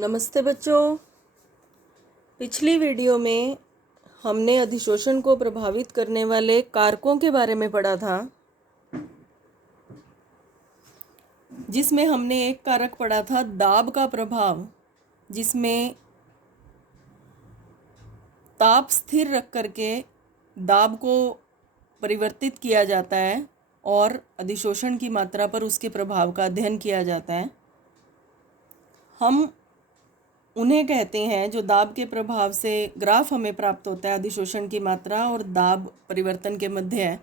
नमस्ते बच्चों। पिछली वीडियो में हमने अधिशोषण को प्रभावित करने वाले कारकों के बारे में पढ़ा था, जिसमें हमने एक कारक पढ़ा था दाब का प्रभाव, जिसमें ताप स्थिर रख करके दाब को परिवर्तित किया जाता है और अधिशोषण की मात्रा पर उसके प्रभाव का अध्ययन किया जाता है। हम उन्हें कहते हैं जो दाब के प्रभाव से ग्राफ हमें प्राप्त होता है, अधिशोषण की मात्रा और दाब परिवर्तन के मध्य है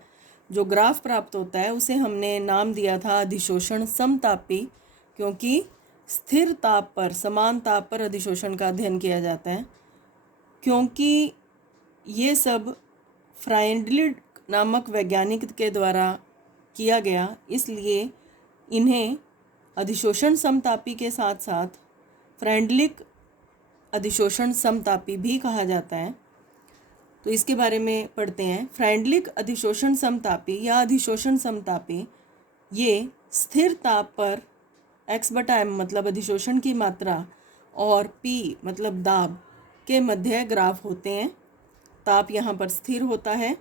जो ग्राफ प्राप्त होता है, उसे हमने नाम दिया था अधिशोषण समतापी, क्योंकि स्थिर ताप पर, समान ताप पर अधिशोषण का अध्ययन किया जाता है। क्योंकि ये सब फ्राइंडलिक नामक वैज्ञानिक के द्वारा किया गया, इसलिए इन्हें अधिशोषण समतापी के साथ साथ फ्राइंडलिक अधिशोषण समतापी भी कहा जाता है। तो इसके बारे में पढ़ते हैं। फ्राइंडलिक अधिशोषण समतापी या अधिशोषण समतापी ये स्थिर ताप पर x/m मतलब अधिशोषण की मात्रा और p मतलब दाब के मध्य ग्राफ होते हैं। ताप यहाँ पर स्थिर होता है।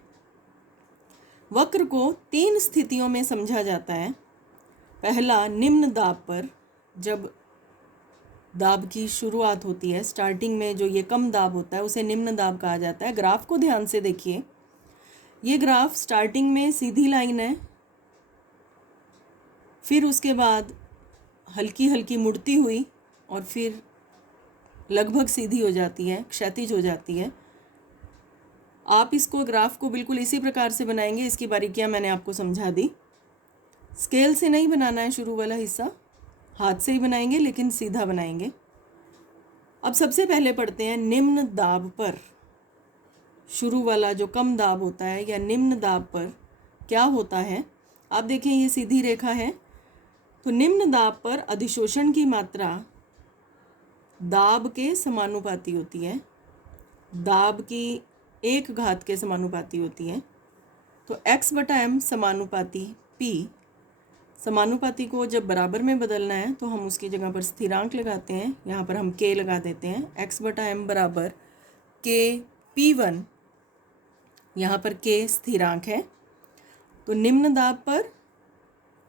वक्र को 3 स्थितियों में समझा जाता है। पहला, निम्न दाब पर, जब दाब की शुरुआत होती है, स्टार्टिंग में जो ये कम दाब होता है उसे निम्न दाब कहा जाता है। ग्राफ को ध्यान से देखिए, ये ग्राफ स्टार्टिंग में सीधी लाइन है, फिर उसके बाद हल्की हल्की मुड़ती हुई और फिर लगभग सीधी हो जाती है, क्षैतिज हो जाती है। आप इसको ग्राफ को बिल्कुल इसी प्रकार से बनाएंगे, इसकी बारीकियां मैंने आपको समझा दी। स्केल से नहीं बनाना है, शुरू वाला हिस्सा हाथ से ही बनाएंगे, लेकिन सीधा बनाएंगे। अब सबसे पहले पढ़ते हैं निम्न दाब पर। शुरू वाला जो कम दाब होता है या निम्न दाब पर क्या होता है, आप देखें ये सीधी रेखा है। तो निम्न दाब पर अधिशोषण की मात्रा दाब के समानुपाती होती है, दाब की 1 घात के समानुपाती होती है। तो x/m समानुपाती p, समानुपाती को जब बराबर में बदलना है तो हम उसकी जगह पर स्थिरांक लगाते हैं। यहाँ पर हम k लगा देते हैं। x/m बराबर kp1, यहाँ पर k स्थिरांक है। तो निम्न दाब पर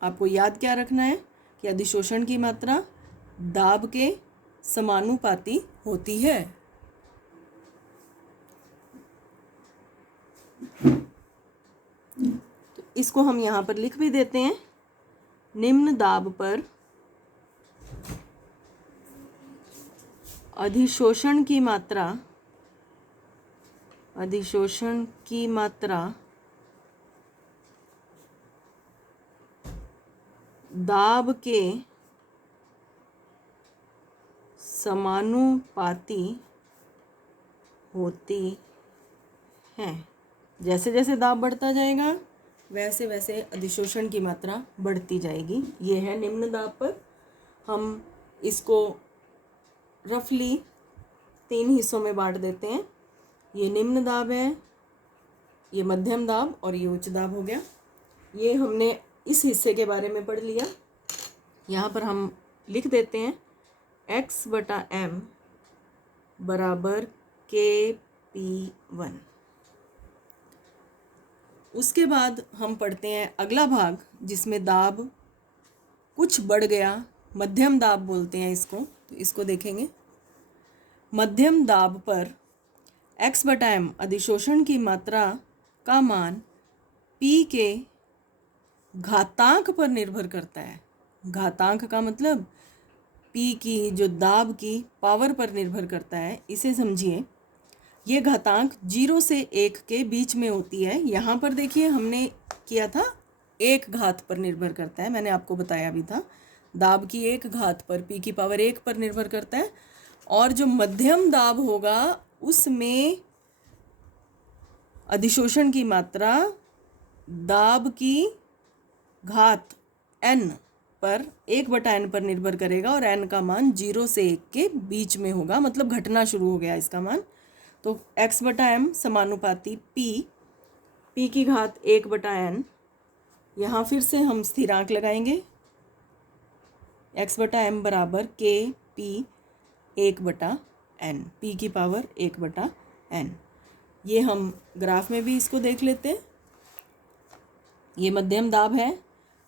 आपको याद क्या रखना है कि अधिशोषण की मात्रा दाब के समानुपाती होती है। तो इसको हम यहाँ पर लिख भी देते हैं। निम्न दाब पर अधिशोषण की मात्रा दाब के समानुपाती होती है। जैसे जैसे दाब बढ़ता जाएगा वैसे वैसे अधिशोषण की मात्रा बढ़ती जाएगी। ये है निम्न दाब पर। हम इसको रफली 3 हिस्सों में बांट देते हैं। ये निम्न दाब है, ये मध्यम दाब और ये उच्च दाब हो गया। ये हमने इस हिस्से के बारे में पढ़ लिया। यहाँ पर हम लिख देते हैं x/m बराबर kp1। उसके बाद हम पढ़ते हैं अगला भाग, जिसमें दाब कुछ बढ़ गया, मध्यम दाब बोलते हैं इसको। तो इसको देखेंगे। मध्यम दाब पर x/m अधिशोषण की मात्रा का मान p के घातांक पर निर्भर करता है। घातांक का मतलब p की जो दाब की पावर पर निर्भर करता है, इसे समझिए। ये घातांक 0 से 1 के बीच में होती है। यहाँ पर देखिए हमने किया था 1 घात पर निर्भर करता है, मैंने आपको बताया भी था। दाब की 1 घात पर p की पावर 1 पर निर्भर करता है। और जो मध्यम दाब होगा उसमें अधिशोषण की मात्रा दाब की घात n पर 1/n पर निर्भर करेगा और n का मान 0 से 1 के बीच में होगा, मतलब घटना शुरू हो गया इसका मान। तो x/m समानुपाती p की घात 1/n। यहाँ फिर से हम स्थिरांक लगाएंगे। x/m बराबर kp 1/n, p की पावर 1/n। ये हम ग्राफ में भी इसको देख लेते हैं। ये मध्यम दाब है,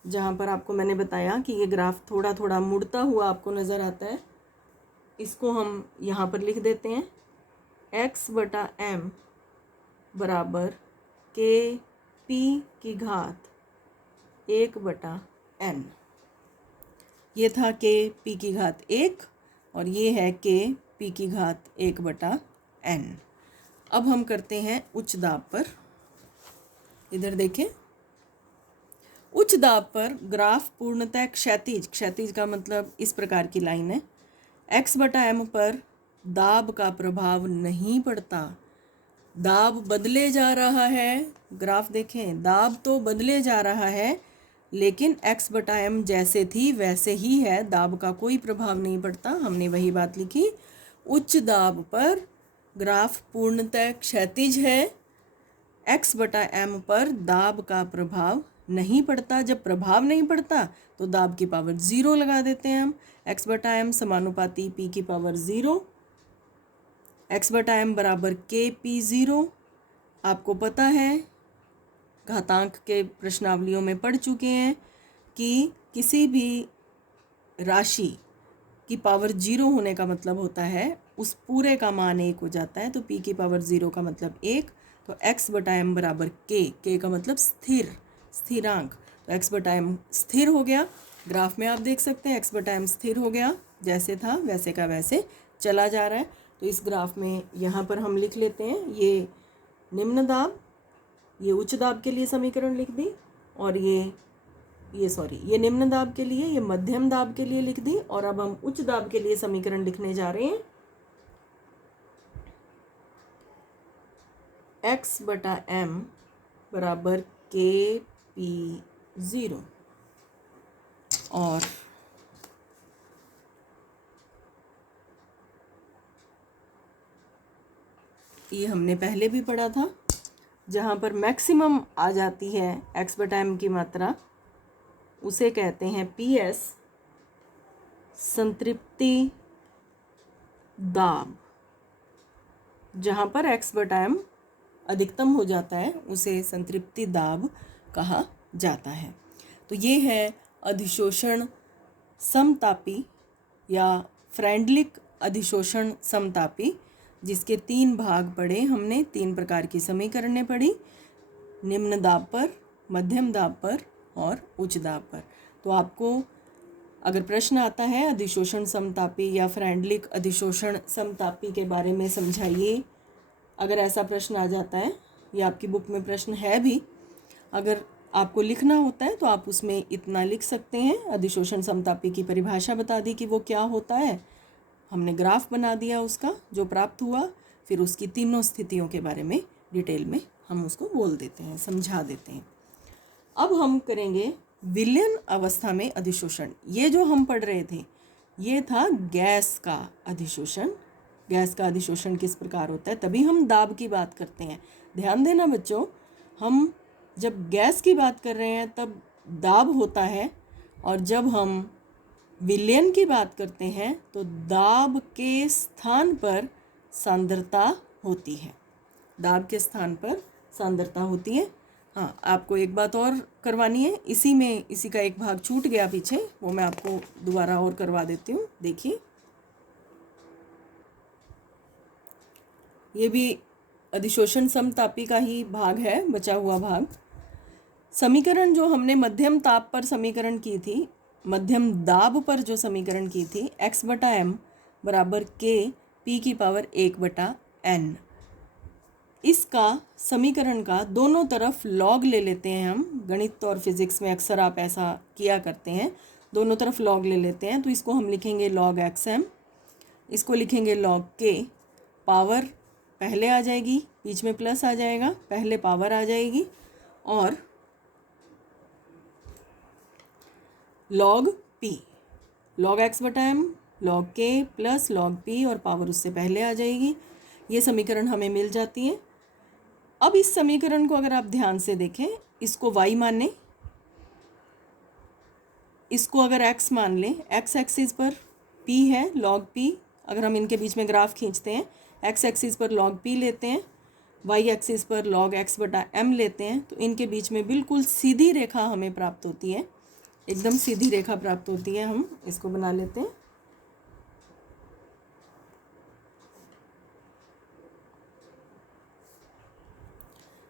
जहाँ पर आपको मैंने बताया कि ये ग्राफ थोड़ा थोड़ा मुड़ता हुआ आपको नज़र आता है। इसको हम यहाँ पर लिख देते हैं, x/m बराबर के पी की घात 1/n। ये था के पी की घात 1 और ये है के पी की घात 1/n। अब हम करते हैं उच्च दाब पर। इधर देखें, उच्च दाब पर ग्राफ पूर्णतः क्षैतिज, क्षैतिज का मतलब इस प्रकार की लाइन है। x/m पर दाब का प्रभाव नहीं पड़ता, दाब बदले जा रहा है। ग्राफ देखें, दाब तो बदले जा रहा है, लेकिन x/m जैसे थी वैसे ही है, दाब का कोई प्रभाव नहीं पड़ता। हमने वही बात लिखी, उच्च दाब पर ग्राफ पूर्णतः क्षैतिज है, x/m पर दाब का प्रभाव नहीं पड़ता। जब प्रभाव नहीं पड़ता तो दाब की पावर 0 लगा देते हैं हम। x/m समानुपाती p की पावर 0, x/m बराबर kp0। आपको पता है, घातांक के प्रश्नावलियों में पढ़ चुके हैं कि किसी भी राशि की पावर 0 होने का मतलब होता है उस पूरे का मान 1 हो जाता है। तो p की पावर 0 का मतलब 1, तो x/m बराबर k का मतलब स्थिर, स्थिरांक। तो x/m स्थिर हो गया। ग्राफ में आप देख सकते हैं x/m स्थिर हो गया, जैसे था वैसे का वैसे चला जा रहा है। तो इस ग्राफ में यहाँ पर हम लिख लेते हैं, ये निम्न दाब, ये उच्च दाब के लिए समीकरण लिख दी, और ये निम्न दाब के लिए, ये मध्यम दाब के लिए लिख दी। और अब हम उच्च दाब के लिए समीकरण लिखने जा रहे हैं। x/m बराबर kp0, और ये हमने पहले भी पढ़ा था, जहाँ पर मैक्सिमम आ जाती है x/m की मात्रा, उसे कहते हैं PS, संतृप्ति दाब। जहाँ पर x/m अधिकतम हो जाता है उसे संतृप्ति दाब कहा जाता है। तो ये है अधिशोषण समतापी या फ्रेंडलिक अधिशोषण समतापी, जिसके 3 भाग पढ़े हमने। 3 प्रकार की समीकरणें पढ़ी, निम्न दाब पर, मध्यम दाब पर और उच्च दाब पर। तो आपको अगर प्रश्न आता है अधिशोषण समतापी या फ्रेंडलिक अधिशोषण समतापी के बारे में समझाइए, अगर ऐसा प्रश्न आ जाता है, या आपकी बुक में प्रश्न है भी, अगर आपको लिखना होता है तो आप उसमें इतना लिख सकते हैं, अधिशोषण समतापी की परिभाषा बता दी कि वो क्या होता है, हमने ग्राफ बना दिया उसका जो प्राप्त हुआ, फिर उसकी तीनों स्थितियों के बारे में डिटेल में हम उसको बोल देते हैं, समझा देते हैं। अब हम करेंगे विलयन अवस्था में अधिशोषण। ये जो हम पढ़ रहे थे ये था गैस का अधिशोषण। गैस का अधिशोषण किस प्रकार होता है, तभी हम दाब की बात करते हैं। ध्यान देना बच्चों, हम जब गैस की बात कर रहे हैं तब दाब होता है, और जब हम विलयन की बात करते हैं तो दाब के स्थान पर सांद्रता होती है। दाब के स्थान पर सांद्रता होती है। हाँ, आपको एक बात और करवानी है, इसी का एक भाग छूट गया पीछे, वो मैं आपको दोबारा और करवा देती हूँ। देखिए, ये भी अधिशोषण समतापी का ही भाग है, बचा हुआ भाग। समीकरण जो हमने मध्यम ताप पर समीकरण की थी, मध्यम दाब पर जो समीकरण की थी, x/m बराबर k p की पावर 1/n, इसका समीकरण का दोनों तरफ लॉग ले लेते हैं हम। गणित और फिजिक्स में अक्सर आप ऐसा किया करते हैं, दोनों तरफ लॉग ले लेते हैं। तो इसको हम लिखेंगे log xm, इसको लिखेंगे log k। पावर पहले आ जाएगी, बीच में प्लस आ जाएगा, पहले पावर आ जाएगी, और log p, log x/m, log k plus log p, और पावर उससे पहले आ जाएगी। ये समीकरण हमें मिल जाती है। अब इस समीकरण को अगर आप ध्यान से देखें, इसको y मान लें, इसको अगर x मान लें, x एक्सिस पर p है log p, अगर हम इनके बीच में ग्राफ खींचते हैं, एक्स एक्सिस पर log p लेते हैं, वाई एक्सिस पर log x बटा m लेते हैं, तो इनके बीच में बिल्कुल सीधी रेखा हमें प्राप्त होती है, एकदम सीधी रेखा प्राप्त होती है। हम इसको बना लेते हैं।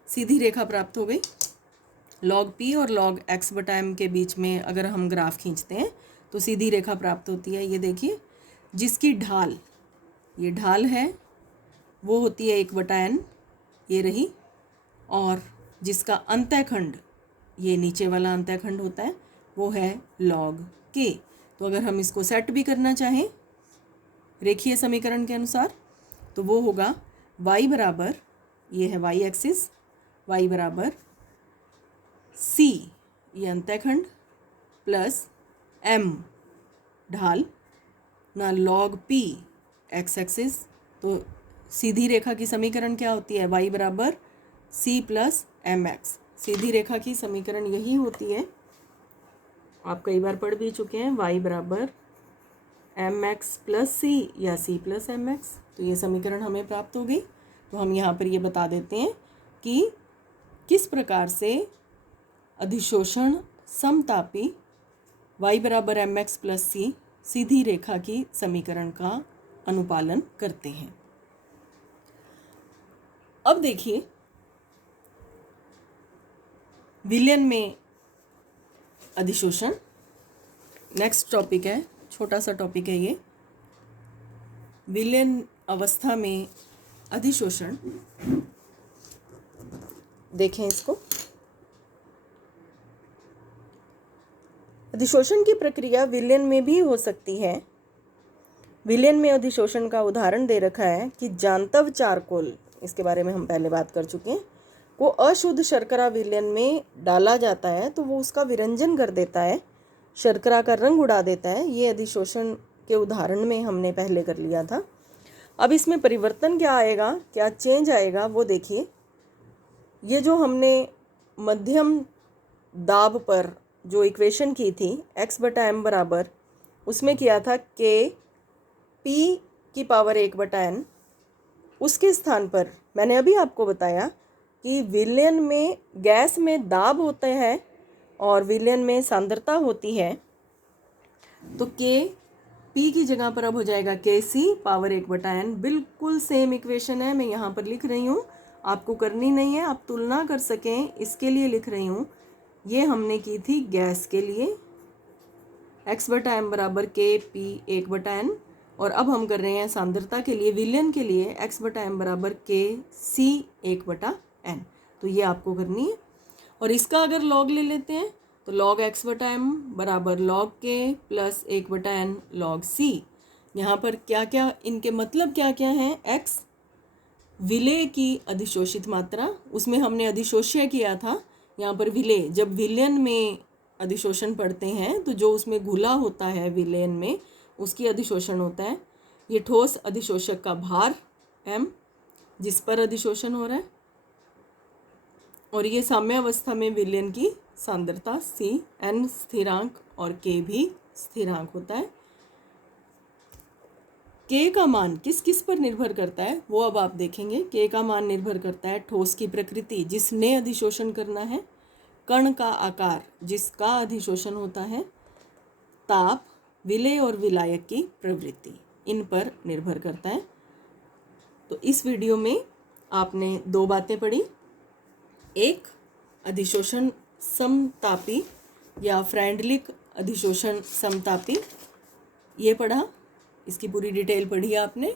सीधी रेखा प्राप्त हो गई। log p और log x बटा m के बीच में अगर हम ग्राफ खींचते हैं तो सीधी रेखा प्राप्त होती है। ये देखिए, जिसकी ढाल, ये ढाल है, वो होती है 1/n, ये रही, और जिसका अंतःखंड, ये नीचे वाला अंतःखंड होता है, वो है log k। तो अगर हम इसको सेट भी करना चाहें रेखीय समीकरण के अनुसार, तो वो होगा y बराबर, ये है y एक्सिस, y बराबर c, ये अंतःखंड, प्लस m ढाल ना log p x एक्सिस। तो सीधी रेखा की समीकरण क्या होती है? y बराबर c प्लस एम एक्स। सीधी रेखा की समीकरण यही होती है, आप कई बार पढ़ भी चुके हैं, y बराबर एम एक्स प्लस सी या सी प्लस एम एक्स। तो ये समीकरण हमें प्राप्त हो गई। तो हम यहाँ पर ये बता देते हैं कि किस प्रकार से अधिशोषण समतापी y बराबर एम एक्स प्लस सी सीधी रेखा की समीकरण का अनुपालन करते हैं। अब देखिए, विलयन में अधिशोषण नेक्स्ट टॉपिक है, छोटा सा टॉपिक है ये। विलयन अवस्था में अधिशोषण, देखें इसको। अधिशोषण की प्रक्रिया विलयन में भी हो सकती है। विलयन में अधिशोषण का उदाहरण दे रखा है कि जांतव चारकोल, इसके बारे में हम पहले बात कर चुके हैं, को अशुद्ध शर्करा विलयन में डाला जाता है तो वो उसका विरंजन कर देता है, शर्करा का रंग उड़ा देता है। ये अधिशोषण के उदाहरण में हमने पहले कर लिया था। अब इसमें परिवर्तन क्या आएगा, क्या चेंज आएगा, वो देखिए। ये जो हमने मध्यम दाब पर जो इक्वेशन की थी x बटा m बराबर, उसमें किया था k p की पावर 1/n, उसके स्थान पर मैंने अभी आपको बताया कि विलयन में गैस में दाब होता है और विलयन में सांद्रता होती है। तो k p की जगह पर अब हो जाएगा kc पावर 1/n। बिल्कुल सेम इक्वेशन है, मैं यहाँ पर लिख रही हूँ, आपको करनी नहीं है, आप तुलना कर सकें इसके लिए लिख रही हूँ। ये हमने की थी गैस के लिए, x बटा m बराबर k p 1/n, और अब हम कर रहे हैं सांद्रता के लिए, विलयन के लिए, x बटा m बराबर k c 1/n। तो ये आपको करनी है। और इसका अगर log ले लेते हैं तो log x बटा m बराबर log k plus 1/n log c। यहाँ पर क्या क्या इनके मतलब क्या क्या हैं? x विलेय की अधिशोषित मात्रा, उसमें हमने अधिशोष्य किया था, यहाँ पर विलेय। जब विलयन में अधिशोषण पढ़ते हैं तो जो उसमें घुला होता है विलयन में, उसकी अधिशोषण होता है। ये ठोस अधिशोषक का भार m, जिस पर अधिशोषण हो रहा है, और ये साम्यावस्था में विलयन की सांद्रता c, n स्थिरांक और k भी स्थिरांक होता है। k का मान किस किस पर निर्भर करता है वो अब आप देखेंगे। k का मान निर्भर करता है ठोस की प्रकृति, जिसने अधिशोषण करना है, कण का आकार, जिसका अधिशोषण होता है, ताप, विलेय और विलायक की प्रवृत्ति, इन पर निर्भर करता है। तो इस वीडियो में आपने दो बातें पढ़ी, एक अधिशोषण समतापी या फ्रेंडलिक अधिशोषण समतापी, ये पढ़ा, इसकी पूरी डिटेल पढ़ी आपने।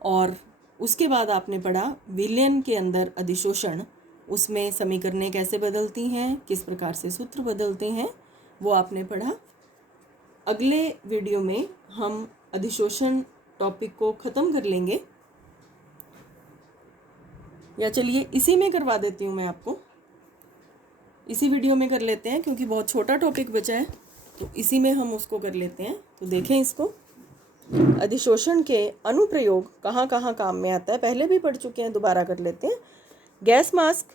और उसके बाद आपने पढ़ा विलयन के अंदर अधिशोषण, उसमें समीकरणें कैसे बदलती हैं, किस प्रकार से सूत्र बदलते हैं, वो आपने पढ़ा। अगले वीडियो में हम अधिशोषण टॉपिक को ख़त्म कर लेंगे, या चलिए इसी में करवा देती हूँ मैं आपको, इसी वीडियो में कर लेते हैं क्योंकि बहुत छोटा टॉपिक बचा है, तो इसी में हम उसको कर लेते हैं। तो देखें इसको, अधिशोषण के अनुप्रयोग कहाँ कहाँ काम में आता है, पहले भी पढ़ चुके हैं, दोबारा कर लेते हैं। गैस मास्क,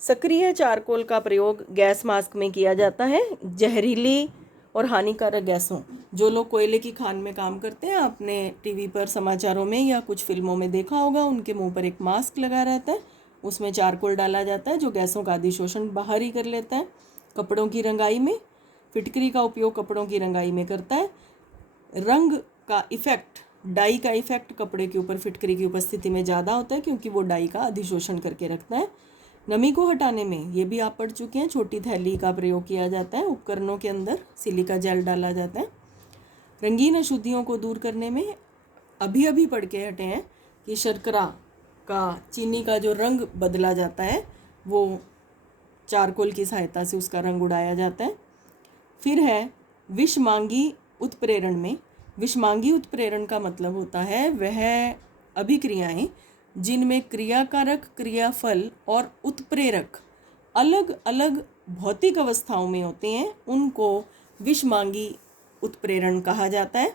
सक्रिय चारकोल का प्रयोग गैस मास्क में किया जाता है। जहरीली और हानिकारक गैसों। जो लोग कोयले की खान में काम करते हैं, आपने टीवी पर समाचारों में या कुछ फिल्मों में देखा होगा, उनके मुंह पर एक मास्क लगा रहता है, उसमें चारकोल डाला जाता है जो गैसों का अधिशोषण बाहर ही कर लेता है। कपड़ों की रंगाई में फिटकरी का उपयोग कपड़ों की रंगाई में करता है। रंग का इफ़ेक्ट, डाई का इफ़ेक्ट कपड़े के ऊपर फिटकरी की उपस्थिति में ज़्यादा होता है क्योंकि वो डाई का अधिशोषण करके रखता है। नमी को हटाने में, ये भी आप पढ़ चुके हैं, छोटी थैली का प्रयोग किया जाता है। उपकरणों के अंदर सिलिका जेल डाला जाता है। रंगीन अशुद्धियों को दूर करने में अभी अभी पढ़ के हटे हैं कि शर्करा का, चीनी का जो रंग बदला जाता है वो चारकोल की सहायता से उसका रंग उड़ाया जाता है। फिर है विषमांगी उत्प्रेरण में। विषमांगी उत्प्रेरण का मतलब होता है वह अभिक्रियाएं जिनमें क्रियाकारक, क्रियाफल और उत्प्रेरक अलग अलग भौतिक अवस्थाओं में होते हैं, उनको विषमांगी उत्प्रेरण कहा जाता है।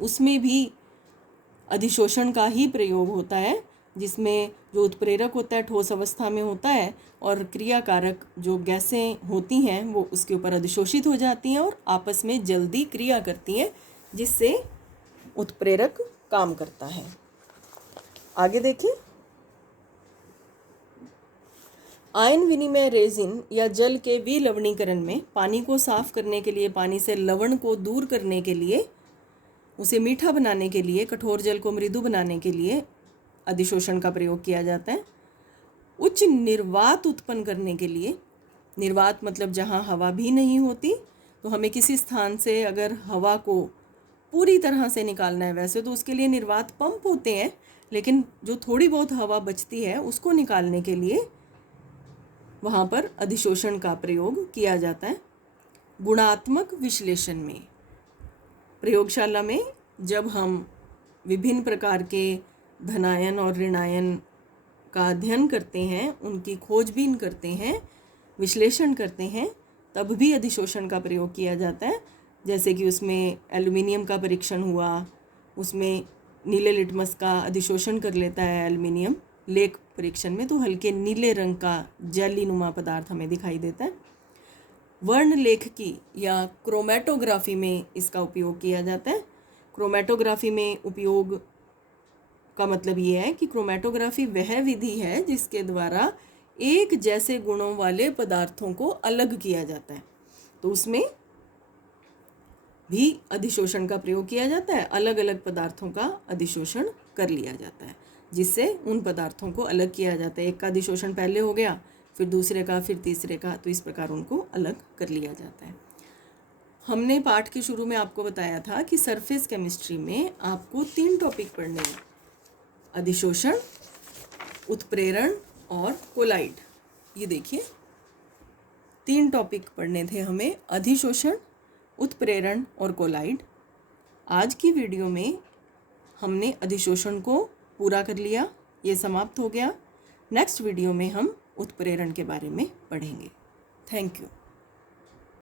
उसमें भी अधिशोषण का ही प्रयोग होता है, जिसमें जो उत्प्रेरक होता है ठोस अवस्था में होता है और क्रियाकारक जो गैसें होती हैं वो उसके ऊपर अधिशोषित हो जाती हैं और आपस में जल्दी क्रिया करती हैं, जिससे उत्प्रेरक काम करता है। आगे देखिए, आयन विनिमय रेजिन या जल के विलवणीकरण में पानी को साफ करने के लिए, पानी से लवण को दूर करने के लिए, उसे मीठा बनाने के लिए, कठोर जल को मृदु बनाने के लिए अधिशोषण का प्रयोग किया जाता है। उच्च निर्वात उत्पन्न करने के लिए, निर्वात मतलब जहाँ हवा भी नहीं होती, तो हमें किसी स्थान से अगर हवा को पूरी तरह से निकालना है, वैसे तो उसके लिए निर्वात पंप होते हैं, लेकिन जो थोड़ी बहुत हवा बचती है उसको निकालने के लिए वहाँ पर अधिशोषण का प्रयोग किया जाता है। गुणात्मक विश्लेषण में, प्रयोगशाला में जब हम विभिन्न प्रकार के धनायन और ऋणायन का अध्ययन करते हैं, उनकी खोजबीन करते हैं, विश्लेषण करते हैं, तब भी अधिशोषण का प्रयोग किया जाता है। जैसे कि उसमें एल्युमिनियम का परीक्षण हुआ, उसमें नीले लिटमस का अधिशोषण कर लेता है एल्युमिनियम, लेख परीक्षण में तो हल्के नीले रंग का जेली नुमा पदार्थ हमें दिखाई देता है। वर्ण लेखकी या क्रोमेटोग्राफी में इसका उपयोग किया जाता है। क्रोमेटोग्राफी में उपयोग का मतलब ये है कि क्रोमेटोग्राफी वह विधि है जिसके द्वारा एक जैसे गुणों वाले पदार्थों को अलग किया जाता है, तो उसमें भी अधिशोषण का प्रयोग किया जाता है। अलग अलग पदार्थों का अधिशोषण कर लिया जाता है, जिससे उन पदार्थों को अलग किया जाता है। एक का अधिशोषण पहले हो गया, फिर दूसरे का, फिर तीसरे का, तो इस प्रकार उनको अलग कर लिया जाता है। हमने पाठ के शुरू में आपको बताया था कि सरफेस केमिस्ट्री में आपको 3 टॉपिक पढ़ने हैं, अधिशोषण, उत्प्रेरण और कोलाइड। ये देखिए 3 टॉपिक पढ़ने थे हमें, अधिशोषण, उत्प्रेरण और कोलाइड। आज की वीडियो में हमने अधिशोषण को पूरा कर लिया, ये समाप्त हो गया। नेक्स्ट वीडियो में हम उत्प्रेरण के बारे में पढ़ेंगे। Thank you.